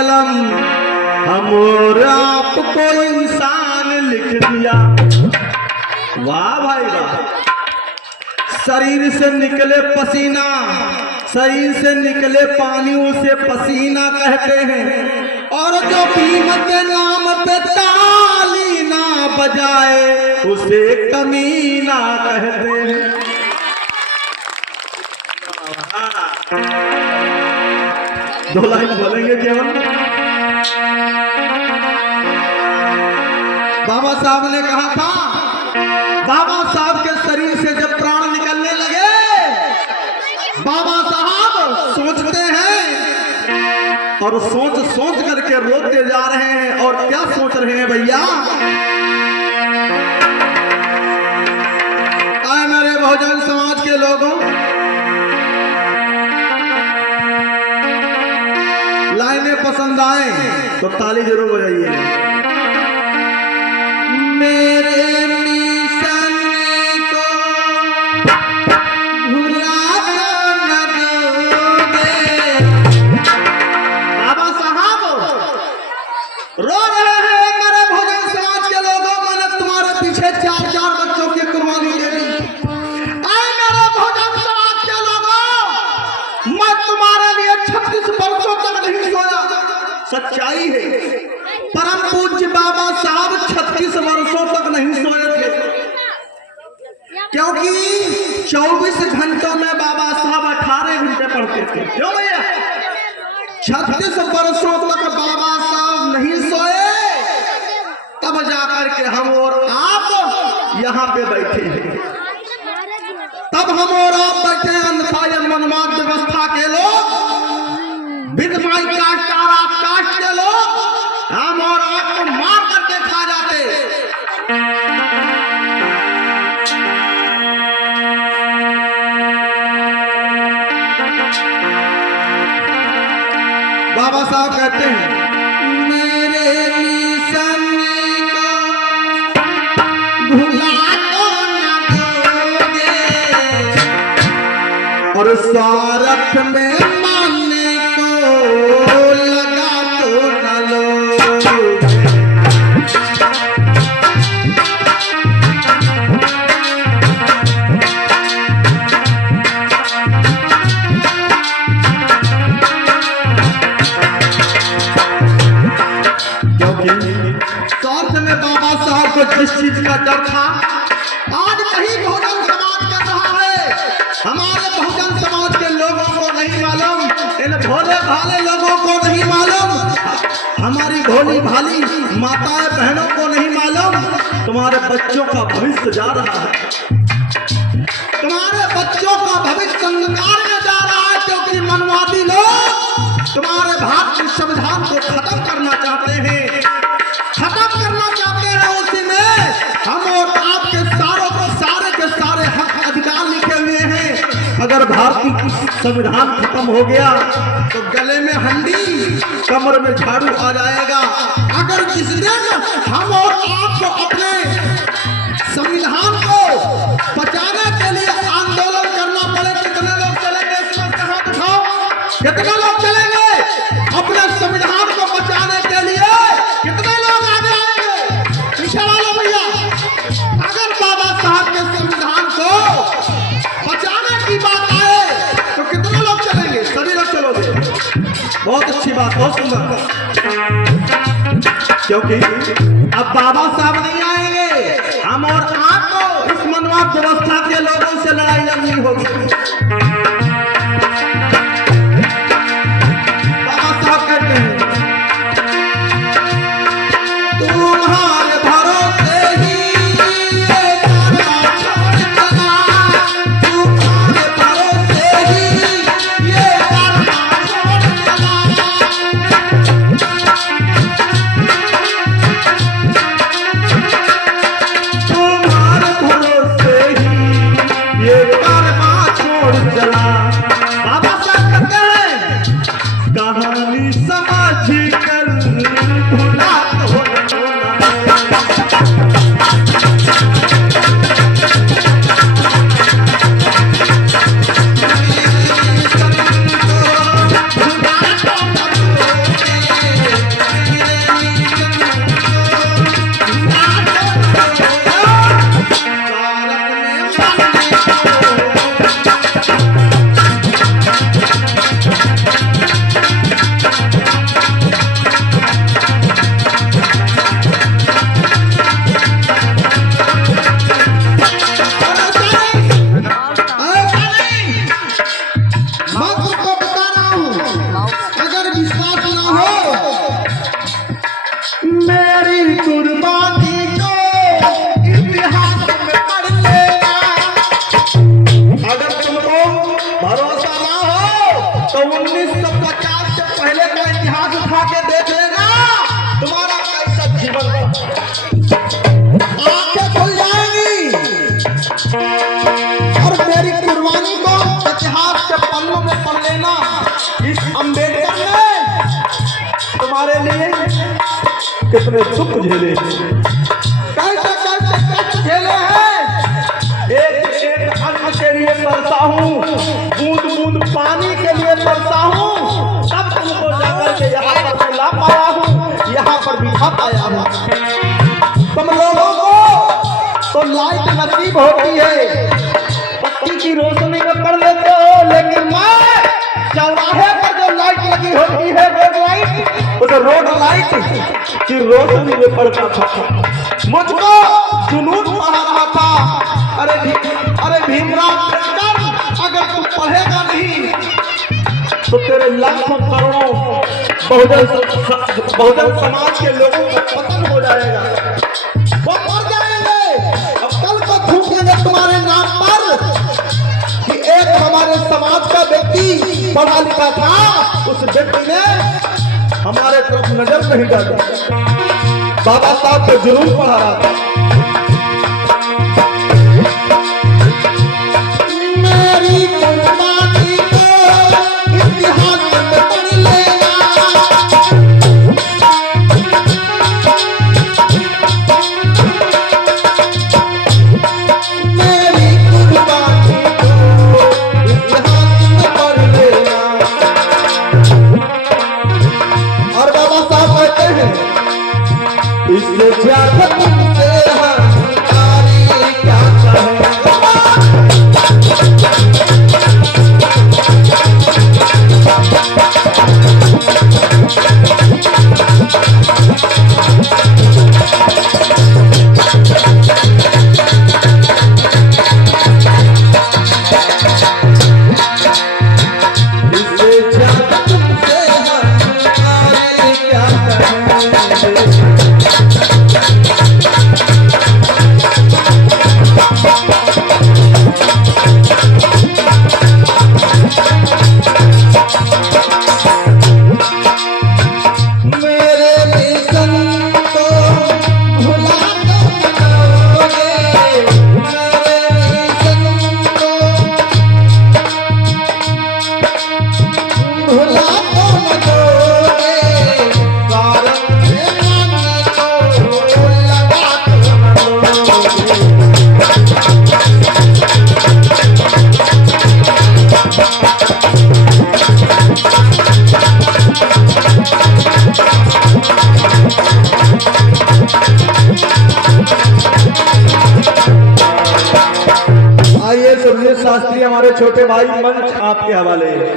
कलम हम और आपको इंसान लिख दिया। वाह भाई वाह। शरीर से निकले पसीना, शरीर से निकले पानी उसे पसीना कहते हैं। और जो भीम के नाम पे ताली ना बजाए उसे कमीना कहते हैं। दो लाइन बोलेंगे केवल। बाबा साहब ने कहा था, बाबा साहब के शरीर से जब प्राण निकलने लगे, बाबा साहब सोचते हैं और सोच सोच करके रोते जा रहे हैं। और क्या सोच रहे हैं भैया? आए मेरे बहुजन समाज के लोगों, लाइनें पसंद आए तो ताली जरूर बजाइए। मेरे मिशन को भुला न दोगे। बाबा साहब रो रहे हैं मेरे बहुजन समाज के लोगों, मैंने तुम्हारे पीछे 4-4 बच्चों की कुर्बानी दे दी। आए मेरे बहुजन समाज के लोगों, मैं तुम्हारे लिए 36 वर्षों तक नहीं सोया। सच्चाई है, परम पूज्य बाबा साहब 36 वर्षों तक नहीं सोए थे, क्योंकि 24 घंटों में बाबा साहब 18 घंटे पढ़ते थे। क्यों भैया? 36 वर्षों तक बाबा साहब नहीं सोए, तब जाकर के हम और आप यहाँ पे बैठे हैं। तब हम और आप बैठे हैं। अन्यथा ये मनमाद व्यवस्था के लोग, विधवाई कास्ट के लोग हम और आपको मार करके खा जाते। बाबा साहब कहते हैं, मेरे मिशन को भुला न दोगे और स्वार्थ में मानने को लगा तो न लो। स्वार्थ में बाबा साहब को जिस चीज का डर था, आज नहीं बहुजन समाज कर रहा है। हमारे बहुजन समाज के लोगों को नहीं मालूम, इन भोले भाले लोगों को नहीं मालूम, हमारी भोली भाली माताएं बहनों को नहीं मालूम, तुम्हारे बच्चों का भविष्य जा रहा है। तुम्हारे बच्चों का भविष्य अंधकार में जा रहा है, क्योंकि मनवादी लोग तुम्हारे भारतीय संविधान को खत्म करना चाहते हैं, खत्म करना चाहते हैं। उसी में हम और आपके सारे के सारे हक अधिकार लिखे हुए हैं। अगर भारतीय संविधान खत्म हो गया तो गले में हंडी, कमर में झाड़ू आ जाएगा। अगर जिस दिन हम और आपको अपने संविधान को बचाने के लिए आंदोलन करना पड़े, कितने लोग चलेंगे? इस वक्त हाथ उठाओ, कितने लोग चलेंगे अपने संविधान को बचाने के लिए? कितने लोग आगे आएंगे? पीछे वाले भैया, अगर बाबा साहब के संविधान को बचाने की बात आए तो कितने लोग चलेंगे? सभी लोग चलोगे। बहुत अच्छी बात, बहुत सुंदर। क्योंकि अब बाबा साहब नहीं आएंगे, हम और आपको इस मनवाद व्यवस्था के लोगों से लड़ाई लड़नी होगी। चला कितने दुख झेले, कैसे कैसे कष्ट झेले हैं। एक अन्न के लिए तरसा हूँ, बूंद बूंद पानी के लिए तरसा हूँ, तब तुमको जाकर के यहाँ पर मिला पाया हूँ, यहाँ पर बिठा पाया हूँ। तुम लोगों को तो लाइट नसीब होती है, पत्ती की रोशनी में पढ़ लेते हो, लेकिन मैं चौराहे पर जो लाइट लगी होती है, रोड लाइट, उस रोड लाइट की रोशनी में पढ़ता था। मुझको जुनून पढ़ा रहा था, अरे भीमराव अगर तू पढ़ेगा नहीं तो तेरे लाखों करोड़ों बहुजन समाज के लोगों का पतन हो जाएगा, वो मर जाएंगे। अब कल को थूकेंगे तुम्हारे नाम पर कि एक हमारे समाज का व्यक्ति पढ़ा लिखा था, उस व्यक्ति ने हमारे तरफ नजर नहीं डाली, बाबा साहब को जुनून पढ़ा रहा था। मेरी कुर्बानी को इतिहास में पढ़ लेना, मेरी कुर्बानी को इतिहास में पढ़ लेना। और बाबा साहब कहते हैं, इससे ज्यादा तुमसे हमारी क्या कहें। आइए सुरजीत शास्त्री हमारे छोटे भाई मंच आपके हवाले।